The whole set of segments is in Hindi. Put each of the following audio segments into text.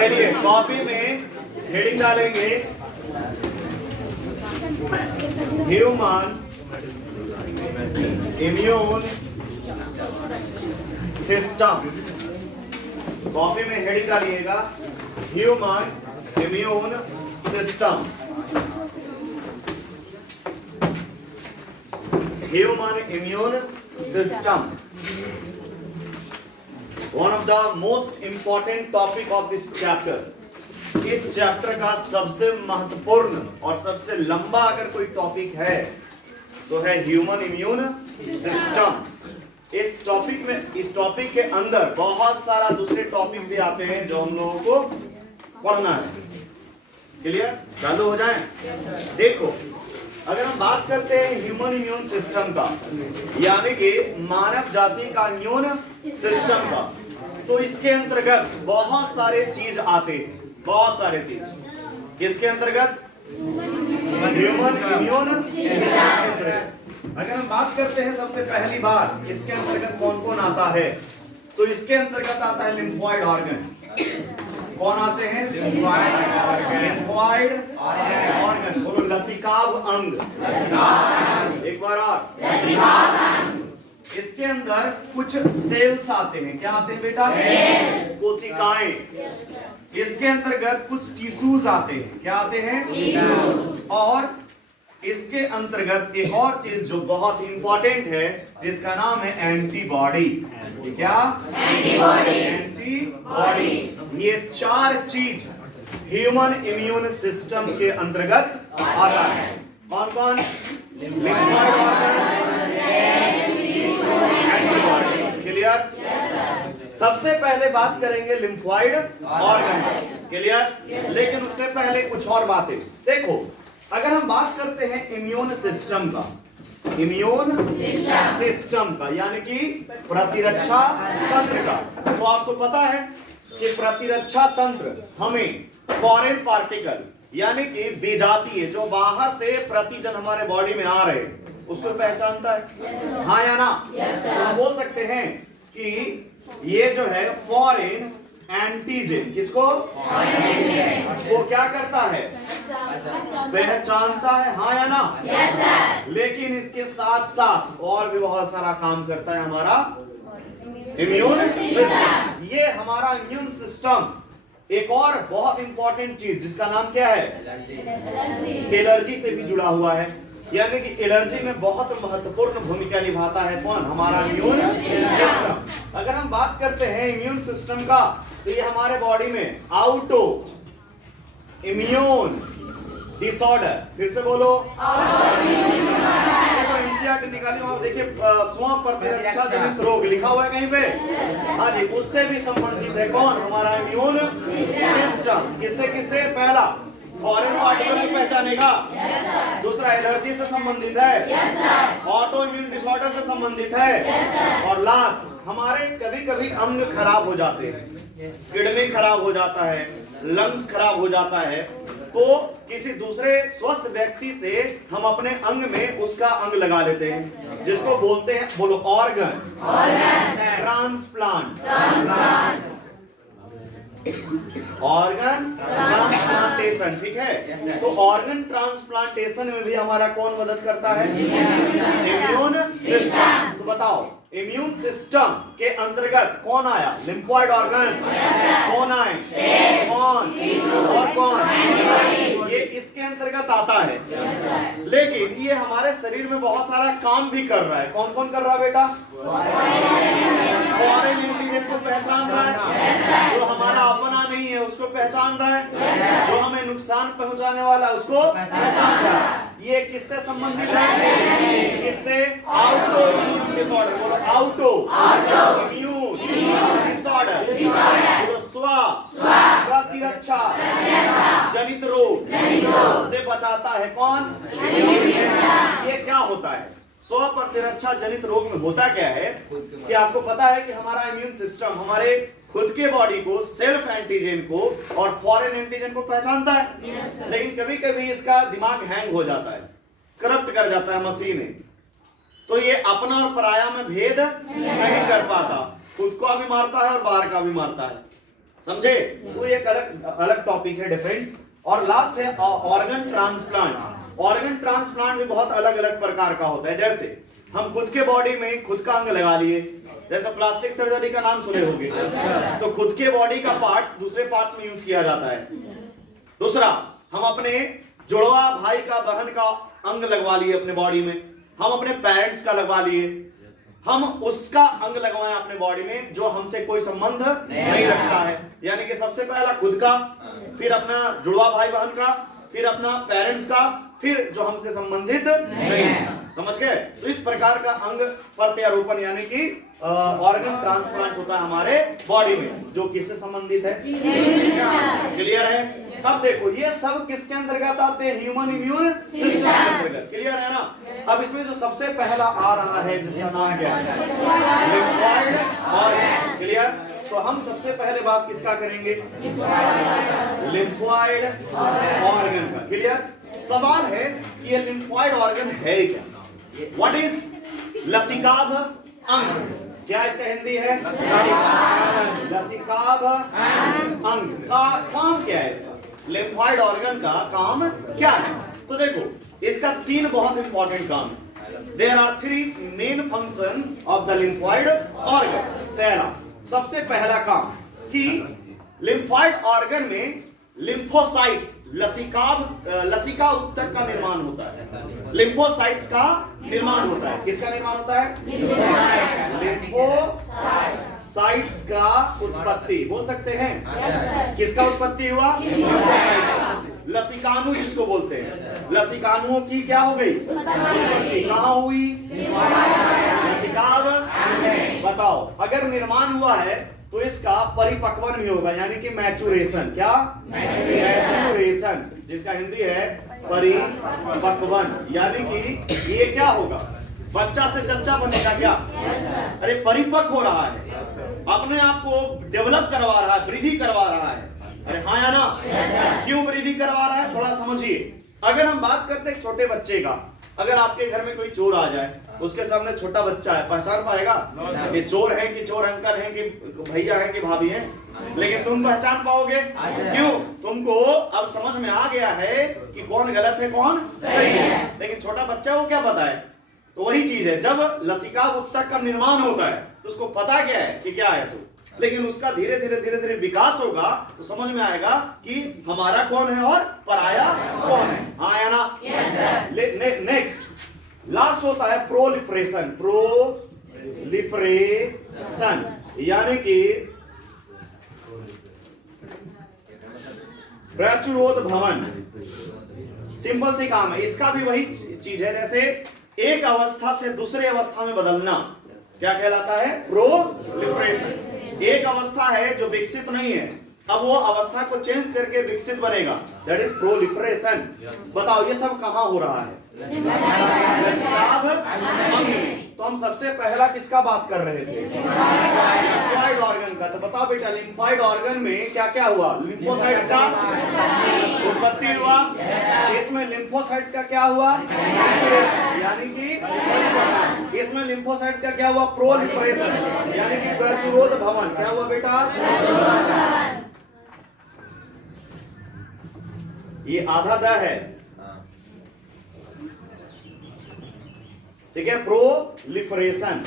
चलिए कॉपी में हेडिंग डालेंगे ह्यूमन इम्यून सिस्टम। कॉपी में हेडिंग डालिएगा human immune system. Human immune system, one of the most important topic of this chapter. इस चैप्टर का सबसे महत्वपूर्ण और सबसे लंबा अगर कोई टॉपिक है तो है ह्यूमन इम्यून सिस्टम। इस टॉपिक के अंदर बहुत सारा दूसरे टॉपिक भी आते हैं जो हम लोगों को पढ़ना है। क्लियर? चालू हो जाए। देखो, अगर हम बात करते हैं ह्यूमन इम्यून सिस्टम का, यानी कि मानव जाति का इम्यून सिस्टम का, तो इसके अंतर्गत बहुत सारे चीज आते हैं। बहुत सारे चीज किसके अंतर्गत? Human immune system. अगर हम बात करते हैं सबसे पहली बार इसके अंतर्गत कौन कौन आता है, तो इसके अंतर्गत आता है लिम्फॉइड ऑर्गन। कौन आते हैं? Lymphoid organ. बोलो लसिकाव अंग। एक बार और। इसके अंदर कुछ सेल्स आते हैं। क्या आते हैं बेटा? कोशिकाएं। इसके अंतर्गत कुछ टिश्यूज आते हैं। क्या आते हैं? और इसके अंतर्गत एक और चीज जो बहुत इंपॉर्टेंट है जिसका नाम है एंटीबॉडी। क्या? एंटीबॉडी। ये चार चीज ह्यूमन इम्यून सिस्टम के अंतर्गत आता है। कौन कौन? Lymphoid organ, antibody. क्लियर? सबसे पहले बात करेंगे लिम्फॉइड ऑर्गन। क्लियर? लेकिन उससे पहले कुछ और बातें देखो। अगर हम बात करते हैं इम्यून सिस्टम का, इम्यून सिस्टम का यानी कि प्रतिरक्षा तंत्र का, तो आपको पता है कि प्रतिरक्षा तंत्र हमें फॉरेन पार्टिकल यानी कि विजातीय जो बाहर से प्रतिजन हमारे बॉडी में आ रहे हैं उसको पहचानता है। हाँ या ना? तो हम बोल सकते हैं कि ये जो है फॉरेन एंटीजन, किसको? वो क्या करता है? पहचानता है। हाँ या ना? लेकिन इसके साथ साथ और भी बहुत सारा काम करता है हमारा इम्यून सिस्टम। ये हमारा इम्यून सिस्टम एक और बहुत इंपॉर्टेंट चीज जिसका नाम क्या है? एलर्जी से भी जुड़ा हुआ है। यानी कि एलर्जी में बहुत महत्वपूर्ण भूमिका निभाता है कौन? हमारा इम्यून सिस्टम। अगर हम बात करते हैं इम्यून सिस्टम का, तो ये हमारे बॉडी में ऑटो इम्यून डिसऑर्डर, फिर से बोलो, एनसीईआरटी निकाली वहां देखिए, स्व प्रतिरक्षा जनित रोग लिखा हुआ है कहीं पे। हाँ जी, उससे भी संबंधित है कौन? हमारा इम्यून सिस्टम। किससे किससे? पहला फॉरेन पार्टिकल को पहचानेगा, दूसरा एलर्जी से संबंधित है, ऑटो इम्यून डिसऑर्डर से संबंधित है, और लास्ट हमारे कभी कभी अंग खराब हो जाते हैं, किडनी खराब हो जाता है, लंग्स खराब हो जाता है, तो किसी दूसरे स्वस्थ व्यक्ति से हम अपने अंग में उसका अंग लगा लेते हैं जिसको बोलते हैं, बोलो, ऑर्गन ट्रांसप्लांट। ऑर्गन ट्रांसप्लांटेशन, ठीक है? तो ऑर्गन ट्रांसप्लांटेशन में भी हमारा कौन मदद करता है? Immune system. तो बताओ, इम्यून सिस्टम के अंतर्गत कौन आया? Lymphoid organ. कौन आए? कौन? और कौन? ये इसके अंतर्गत आता है। लेकिन ये हमारे शरीर में बहुत सारा काम भी कर रहा है। कौन कौन कर रहा है बेटा? फॉरेन एंटीजन को पहचान रहा है, जो हमारा अपना नहीं है उसको पहचान रहा है, जो हमें नुकसान पहुंचाने वाला उसको पहचान रहा है। ये किससे संबंधित है? किससे? Auto immune disorder. बोलो, ऑटो इम्यून डिसऑर्डर। बोलो, स्व प्रतिरक्षा जनित रोग से बचाता है कौन? ये क्या होता है? स्व प्रतिरक्षा जनित रोग में होता क्या है कि आपको पता है कि हमारा इम्यून सिस्टम हमारे खुद के बॉडी को, सेल्फ एंटीजन को और फॉरेन एंटीजन को पहचानता है। लेकिन कभी कभी इसका दिमाग हैंग हो जाता है, करप्ट कर जाता है मशीनें, तो ये अपना और पराया में भेद नहीं कर पाता, खुद को भी मारता है और बाहर का भी मारता है। समझे? तो ये एक अलग टॉपिक है, डिफरेंट। और लास्ट है ऑर्गन ट्रांसप्लांट। ऑर्गन ट्रांसप्लांट भी बहुत अलग अलग प्रकार का होता है। जैसे हम खुद के बॉडी में खुद का अंग लगा लिए, जैसे प्लास्टिक सर्जरी का नाम सुने होंगे, तो खुद के बॉडी का पार्ट्स दूसरे पार्ट्स में यूज किया जाता है। दूसरा, हम अपने जुड़वा भाई का, बहन का अंग लगवा लिए अपने बॉडी में, हम अपने पेरेंट्स का लगवा लिए, हम उसका अंग लगवाएं अपने बॉडी में जो हमसे कोई संबंध नहीं रखता है। यानी कि सबसे पहला खुद का, फिर अपना जुड़वा भाई बहन का, फिर अपना पेरेंट्स का, फिर जो हमसे संबंधित नहीं है। समझ गए? तो इस प्रकार का अंग प्रत्यारोपण यानी कि ऑर्गन ट्रांसप्लांट होता है हमारे बॉडी में, जो किससे संबंधित है? क्लियर है? अब देखो ये सब किसके अंतर्गत आते हैं? ह्यूमन इम्यून सिस्टम के अंतर्गत। क्लियर है ना? अब इसमें जो सबसे पहला आ रहा है जिसका नाम क्या है? Lymphoid organ. क्लियर? तो हम सबसे पहले बात किसका करेंगे? लिम्फॉइड ऑर्गन का। क्लियर? सवाल है कि ये लिम्फॉइड ऑर्गन है क्या? व्हाट इज लसिकाभ अंग? क्या इसका हिंदी है? लसिकाभ अंग का काम क्या है? इसका लिम्फॉइड ऑर्गन का काम क्या है? तो देखो इसका 3 बहुत इंपॉर्टेंट काम है। There are 3 main function of the lymphoid organ. पहला, सबसे पहला काम कि लिम्फॉइड ऑर्गन में लिम्फोसाइट्स, लसिका उत्तक का निर्माण होता है। लिम्फोसाइट्स का निर्माण होता है। किसका निर्माण होता है? लिम्फोसाइट्स का उत्पत्ति। बोल सकते हैं किसका उत्पत्ति हुआ? लिम्फोसाइट्स। लसिकाणु जिसको बोलते हैं, लसिकाणुओं की क्या हो गई? उत्पत्ति। कहां हुई? लसिकाभ। बताओ, अगर निर्माण हुआ है तो इसका परिपक्वन भी होगा, यानी कि मैचुरेशन। क्या? मैचुरेशन, जिसका हिंदी है परिपक्वन। यानी कि ये क्या होगा? बच्चा से चच्चा बनेगा। क्या? अरे परिपक्व हो रहा है, अपने आप को डेवलप करवा रहा है, वृद्धि करवा रहा है। अरे हाँ या ना? क्यों वृद्धि करवा रहा है? थोड़ा समझिए। अगर हम बात करते हैं छोटे बच्चे का, अगर आपके घर में कोई चोर आ जाए, उसके सामने छोटा बच्चा है, पहचान पाएगा ये चोर है कि चोर अंकल है कि भैया है कि भाभी है? लेकिन तुम पहचान पाओगे? क्यों? तुमको अब समझ में आ गया है कि कौन गलत है कौन सही है। लेकिन छोटा बच्चा को क्या पता है? तो वही चीज है, जब लसिका उत्तक का निर्माण होता है तो उसको पता क्या है कि क्या है सो, लेकिन उसका धीरे धीरे विकास होगा तो समझ में आएगा कि हमारा कौन है और पराया कौन है। हाँ या ना? नेक्स्ट, लास्ट होता है प्रोलिफरेशन। प्रोलिफरेशन यानी कि प्रचुरोद भवन। सिंपल सी काम है। इसका भी वही चीज है, जैसे एक अवस्था से दूसरे अवस्था में बदलना क्या कहलाता है? प्रोलिफरेशन। एक अवस्था है जो विकसित नहीं है, अब वो अवस्था को चेंज करके विकसित बनेगा, दैट इज प्रोलिफरेशन। बताओ ये सब कहां हो रहा है? लसिकाभ अंग। तो हम सबसे पहला किसका बात कर रहे थे? लिम्फॉइड ऑर्गन का। तो बताओ बेटा, लिम्फॉइड ऑर्गन में क्या क्या हुआ? लिम्फोसाइट्स का उत्पत्ति हुआ। इसमें लिम्फोसाइट्स का क्या हुआ? यानी कि इसमें लिम्फोसाइट्स का क्या हुआ? प्रोलिफरेशन यानी कि प्रचुरोद भवन। क्या हुआ बेटा? ये आधा द है, ठीक है? प्रोलिफरेशन।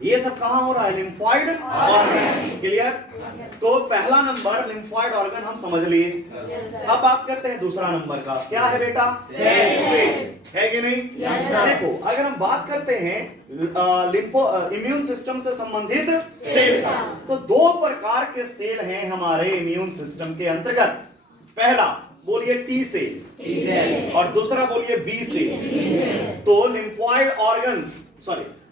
ये सब कहां हो रहा है? Lymphoid organ. क्लियर? तो पहला नंबर लिम्फॉइड ऑर्गन हम समझ लिए। अब बात करते हैं दूसरा नंबर का। क्या है बेटा? सेल। है कि नहीं? देखो, अगर हम बात करते हैं इम्यून सिस्टम से संबंधित सेल का, तो 2 प्रकार के सेल हैं हमारे इम्यून सिस्टम के अंतर्गत। पहला बोलिए टी सेल और दूसरा बोलिए बी सेल। तो लिम्फॉइड ऑर्गन्स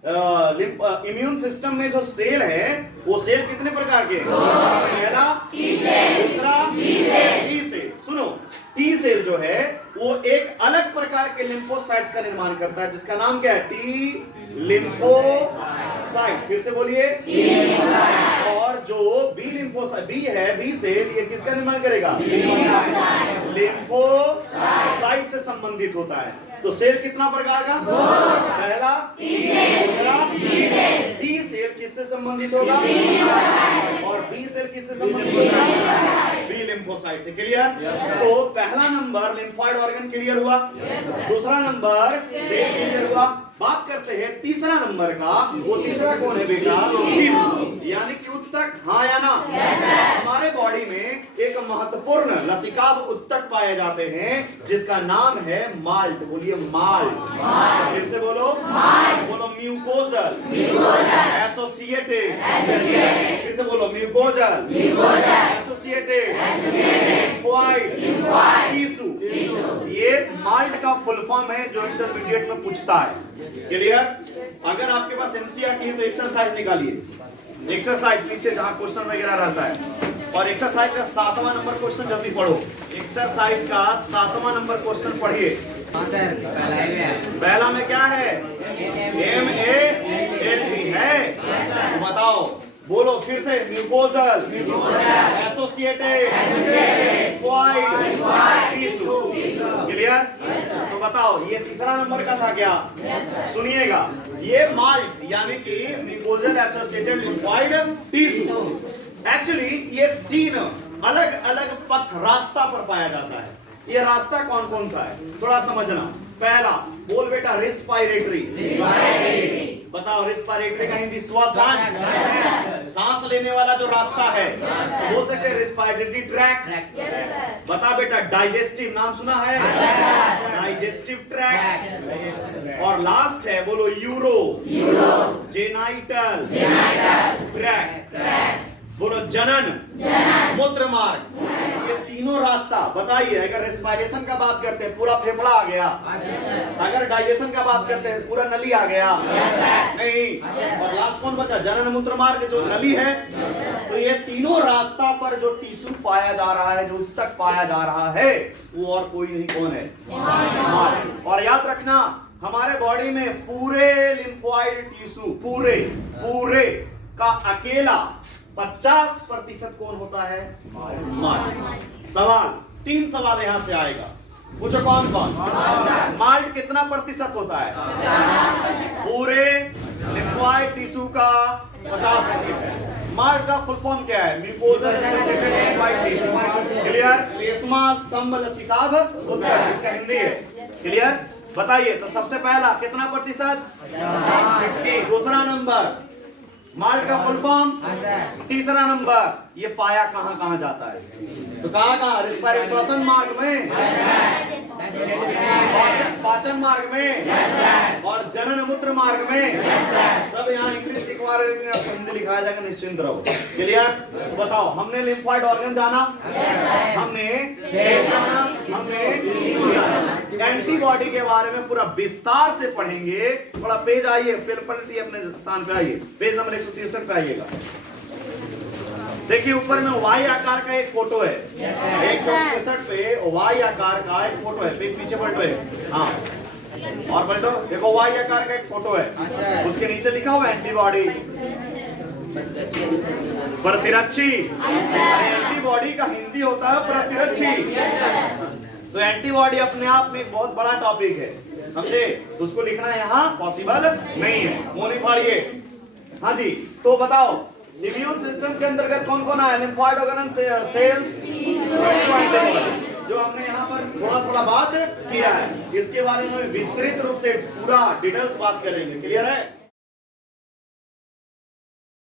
इम्यून सिस्टम में जो सेल है वो सेल कितने प्रकार के? पहला टी सेल, दूसरा बी सेल। सुनो, टी सेल जो है वो एक अलग प्रकार के लिम्फोसाइट्स का निर्माण करता है, जिसका नाम क्या है? T lymphocyte. फिर से बोलिए। और जो बी लिम्फोसाइट बी है, बी सेल ये किसका निर्माण करेगा? लिम्फोसाइट से संबंधित होता है। तो सेल कितना प्रकार का? पहला, दूसरा, टी सेल किससे संबंधित होगा? और बी सेल किससे संबंधित होगा? बी लिम्फोसाइट से। क्लियर? तो पहला नंबर लिम्फॉइड ऑर्गन क्लियर हुआ, दूसरा नंबर सेल क्लियर हुआ। बात करते हैं तीसरा नंबर का। वो तीसरा कौन है बेटा? टिश्यू, यानी कि उत्तक। हाँ या ना? हमारे बॉडी में एक महत्वपूर्ण लसिकाभ उत्तक पाए जाते हैं जिसका नाम है माल्ट। बोलिए माल्ट। फिर से बोलो माल्ट। बोलो म्यूकोजल एसोसिएटेड। फिर से बोलो म्यूकोजल एसोसिएटेड लिम्फॉइड टिश्यू। ये माल्ट का फुल फॉर्म है जो इंटरमीडिएट में पूछता है। क्लियर? अगर आपके पास एनसीईआरटी है तो एक्सरसाइज निकालिए। एक्सरसाइज पीछे जहां क्वेश्चन वगैरह रहता है, और एक्सरसाइज का 7वां नंबर क्वेश्चन जल्दी पढ़ो। एक्सरसाइज का 7वां नंबर क्वेश्चन पढ़िए। पहला में क्या है? MALT है। तो बताओ, बोलो फिर से। Mucosal associated lymphoid tissue. Clear? तो बताओ ये तीसरा नंबर का था क्या? सुनिएगा, ये माल्ट यानी कि mucosal associated lymphoid tissue, actually ये तीन अलग अलग पथ रास्ता पर पाया जाता है। ये रास्ता कौन कौन सा है थोड़ा समझना। पहला, बोल बेटा, रिस्पायरेटरी। बताओ रिस्पायरेटरी का हिंदी? श्वसन, सांस लेने वाला जो रास्ता है बोल सकते हैं रिस्पायरेटरी ट्रैक। बता बेटा, डाइजेस्टिव, नाम सुना है? Digestive track. और लास्ट है, बोलो यूरो जेनाइटल ट्रैक। बोलो जनन मूत्र मार्ग। ये तीनों रास्ता बताइए। अगर रेस्पिरेशन का बात करते हैं पूरा फेफड़ा आ गया, अगर डाइजेशन का बात करते हैं पूरा नली आ गया, नहीं। और लास्ट कौन बचा? जनन मूत्र मार्ग जो नली है। तो ये तीनों रास्ता पर जो टिश्यू पाया जा रहा है, जो उत्तक पाया जा रहा है, वो और कोई नहीं, कौन है? माल्ट। और याद रखना, हमारे बॉडी में पूरे लिम्फॉइड टिश्यू पूरे का अकेला 50% कौन होता है? माल्ट। सवाल, 3 सवाल यहां से आएगा। पूछो कौन कौन? माल्ट कितना प्रतिशत होता है? पूरे लिम्फॉइड टिश्यू का 50%। माल्ट का फुल फॉर्म क्या है? Mucosal associated lymphoid tissue. Clear? Reshma स्तंभ लसिकाभ उत्तक, इसका हिंदी है। क्लियर? बताइए, तो सबसे पहला कितना प्रतिशत? 50। दूसरा नंबर माल्ट का फुल फॉर्म? तीसरा नंबर ये पाया कहां कहां जाता है? तो कहां? रेस्पिरेटरी श्वसन मार्ग में, पाचन मार्ग में, और जनन मूत्र मार्ग में। सब यहाँ इंग्लिश लिखवा रहे हैं, आपको हिंदी लिखाया जाएगा, निश्चिंत रहो। क्लियर? तो बताओ, हमने लिम्फॉइड ऑर्गन जाना, हमने सेल जाना, हमने टिश्यू जाना। एंटीबॉडी के बारे में पूरा विस्तार से पढ़ेंगे। थोड़ा पेज आइए, पलटिए, अपने स्थान पे आइए, पेज नंबर 163 पे आइएगा। देखिए ऊपर में वाई आकार का एक फोटो है। 163 पे वाई आकार का एक फोटो है। पेज पीछे पलटो है। हाँ, और पलटो, देखो वाई आकार का एक फोटो है, उसके नीचे लिखा हुआ एंटीबॉडी प्रतिरक्षी। एंटीबॉडी का हिंदी होता है प्रतिरक्षी। तो एंटीबॉडी अपने आप में एक बहुत बड़ा टॉपिक है, समझे? तो उसको लिखना यहाँ पॉसिबल नहीं है। मोनी फाड़िए। हाँ जी, तो बताओ इम्यून सिस्टम के अंतर्गत कौन कौन आया? लिम्फॉइड ऑर्गन, सेल्स, जो हमने यहाँ पर थोड़ा थोड़ा बात किया है। इसके बारे में विस्तृत रूप से पूरा डिटेल्स बात करेंगे। क्लियर है?